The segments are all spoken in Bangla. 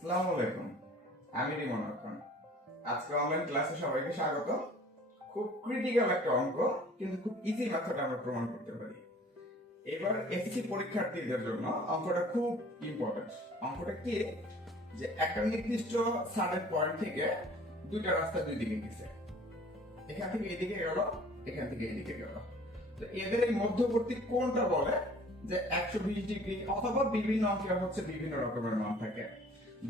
আসসালামু আলাইকুম। আমি রিমন খান। আজকে অনলাইন ক্লাসে সবাইকে স্বাগত। খুব ক্রিটিক্যাল একটা অঙ্ক, কিন্তু খুব ইজি মেথডে আমরা প্রমাণ করতে পারি। এবার এসএসসি পরীক্ষার্থীদের জন্য অঙ্কটা খুব ইম্পর্টেন্ট। অঙ্কটা কি, যে একটা নির্দিষ্ট সার্টেন পয়েন্ট থেকে দুইটা রাস্তা দুই দিকে গেছে। এখান থেকে এদিকে গেল, এখান থেকে এদিকে গেল। তো এদের এই মধ্যবর্তী কোণটা বলে যে 120 ডিগ্রি, অথবা বিভিন্ন অঙ্কে হচ্ছে বিভিন্ন রকমের মান থাকে।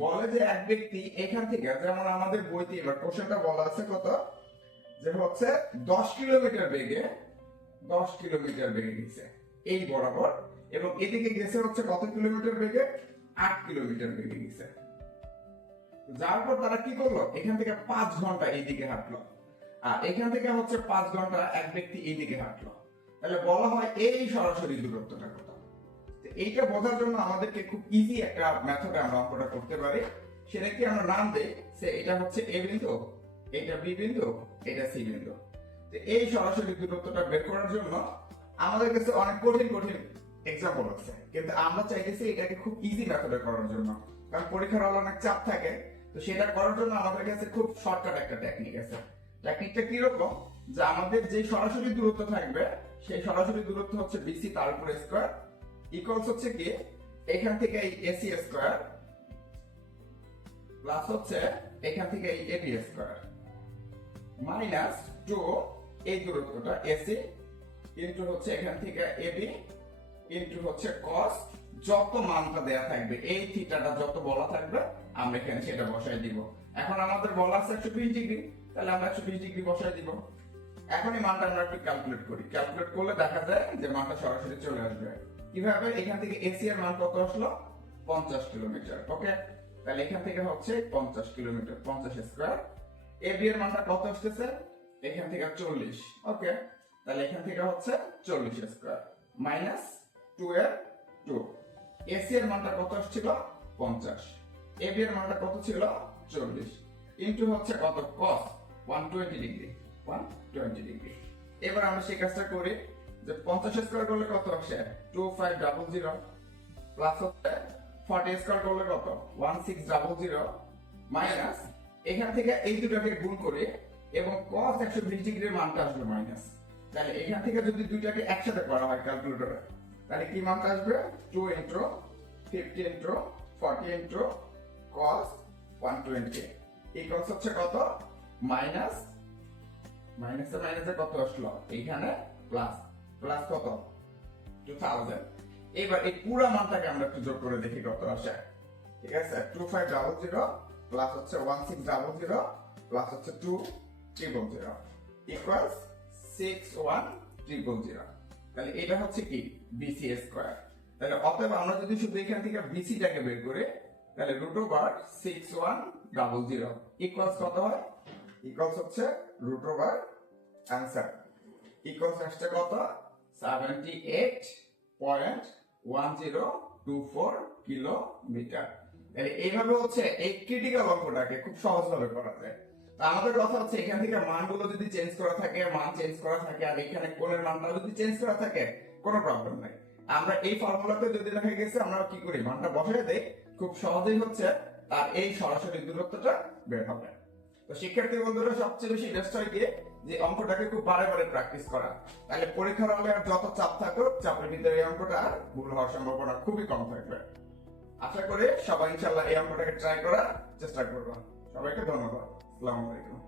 বলে যে এক ব্যক্তি এখান থেকে, যেমন আমাদের বইতে এবার কোশ্চেনটা বলা আছে কত, যে হচ্ছে 10 কিলোমিটার বেগে 10 কিলোমিটার বেগে গেছে এই বরাবর, এবং এদিকে গেছে হচ্ছে কত কিলোমিটার বেগে, 8 কিলোমিটার বেগে গেছে। যার পর তারা কি করলো, এখান থেকে 5 ঘন্টা এইদিকে হাঁটলো, আর এখান থেকে হচ্ছে 5 ঘন্টা এক ব্যক্তি এইদিকে হাঁটলো। তাহলে বলা হয় এই সরাসরি দূরত্বটা কত। এইটা বোঝার জন্য আমাদেরকে খুব ইজি একটা মেথডে আমরা অঙ্কটা করতে পারি। সেটা কি আমরা নাম দেই, যে এটা হচ্ছে এ বিন্দু, এটা বি বিন্দু, এটা সি বিন্দু। তো এই সরাসরি দূরত্বটা বের করার জন্য আমাদের কাছে অনেক কঠিন কঠিন এক্সাম্পল আছে, কিন্তু আমরা চাইতেছি এটাকে খুব ইজি মেথডে করার জন্য, কারণ পরীক্ষার হলে অনেক চাপ থাকে। তো সেটা করার জন্য আমাদের কাছে খুব শর্টকাট একটা টেকনিক আছে। টেকনিকটা কিরকম, যে আমাদের যে সরাসরি দূরত্ব থাকবে, সেই সরাসরি দূরত্ব হচ্ছে বিসি তার উপর স্কয়ার, ইকুয়ালস হচ্ছে কি এখান থেকে এই এসি স্কয়ার প্লাস হচ্ছে এখান থেকে এই এবি স্কয়ার মাইনাস 2 এই দূরত্বটা এসি ইনটু হচ্ছে এখান থেকে এবি ইনটু হচ্ছে cos, যত মানটা দেয়া থাকবে এই থিটাটা যত বলা থাকবে আমরা এখানে সেটা বসায় দিব। এখন আমাদের বলা আছে 120 ডিগ্রি, তাহলে আমরা 120 ডিগ্রি বসায় দিব। এখন এই মানটা আমরা একটু ক্যালকুলেট করি। ক্যালকুলেট করলে দেখা যায় যে মানটা সরাসরি চলে আসবে। কিভাবে, এখান থেকে এসি এর মান কত আসলো, 50 কিলোমিটার। ওকে, তাহলে এখান থেকে হচ্ছে 50 কিলোমিটার, 50 স্কয়ার। এবি এর মানটা কত আসতেছে, এখান থেকে 40। ওকে, তাহলে এখান থেকে হচ্ছে 40 স্কয়ার মাইনাস 2 এর 2। এসি এর মানটা কত আসছিল, 50। এবি এর মানটা কত ছিল, 40, ইনটু হচ্ছে কত, cos 120 ডিগ্রি, 120 ডিগ্রি। এবার আমরা সেই কাজটা করি, যে 50 স্কয়ার করলে কত আসে, 2500, প্লাস হচ্ছে 40 স্কয়ার করলে কত, 1600, মাইনাস এখান থেকে এই দুটাকে গুণ করি, এবং cos 120 ডিগ্রির মানটা আসবে মাইনাস। তাহলে এখান থেকে যদি দুইটাকে একসাথে করা হয় ক্যালকুলেটরে, তাহলে কি মানটা আসবে, 2 into 50 into 40 into cos 120 equals হচ্ছে কত, মাইনাস মাইনাসে মাইনাসে কত আসলো, এইখানে প্লাস, প্লাস কত, 2000। এবার এই পুরো মানটাকে আমরা একটু যোগ করে দেখি কত আসে। ঠিক আছে, 2500 প্লাস হচ্ছে 1600 প্লাস হচ্ছে 2000 ইকুয়ালস 61000। তাহলে এটা হচ্ছে কি, বিসি স্কয়ার। তাহলে অতএব আমরা যদি শুধু এখান থেকে বিসি টাকে বের করি, তাহলে √6100 ইকুয়ালস কত হয়, ইকুয়ালস হচ্ছে আনসার ইকুয়ালস আসছে কত, 78.1024 কিলোমিটার। তাহলে এইভাবে হচ্ছে এই ক্রিটিক্যাল অঙ্কটাকে খুব সহজভাবে করা যায়। তো আমাদের কথা হচ্ছে এখান থেকে মানগুলো যদি চেঞ্জ করা থাকে, মান চেঞ্জ করা থাকে, আর এখানে কোণের মানটা যদি চেঞ্জ করা থাকে, কোনো প্রবলেম নাই। আমরা এই ফর্মুলাতে যদি দেখা গেছে, আমরা কি করি, মানটা বসায় দেই, খুব সহজেই হচ্ছে তার এই সরাসরি দূরত্বটা বের হবে। তো শিক্ষার্থী বন্ধুরা, সবচেয়ে বেশি বেস্ট হয় গিয়ে যে অঙ্কটাকে খুব বারে বারে প্র্যাকটিস করা। তাহলে পরীক্ষার হলে আর যত চাপ থাকুক, চাপের ভিতরে এই অঙ্কটা আর ভুল হওয়ার সম্ভাবনা খুবই কম থাকবে। আশা করি সবাই ইনশাআল্লাহ এই অঙ্কটাকে ট্রাই করার চেষ্টা করবো। সবাইকে ধন্যবাদ। আসসালামু আলাইকুম।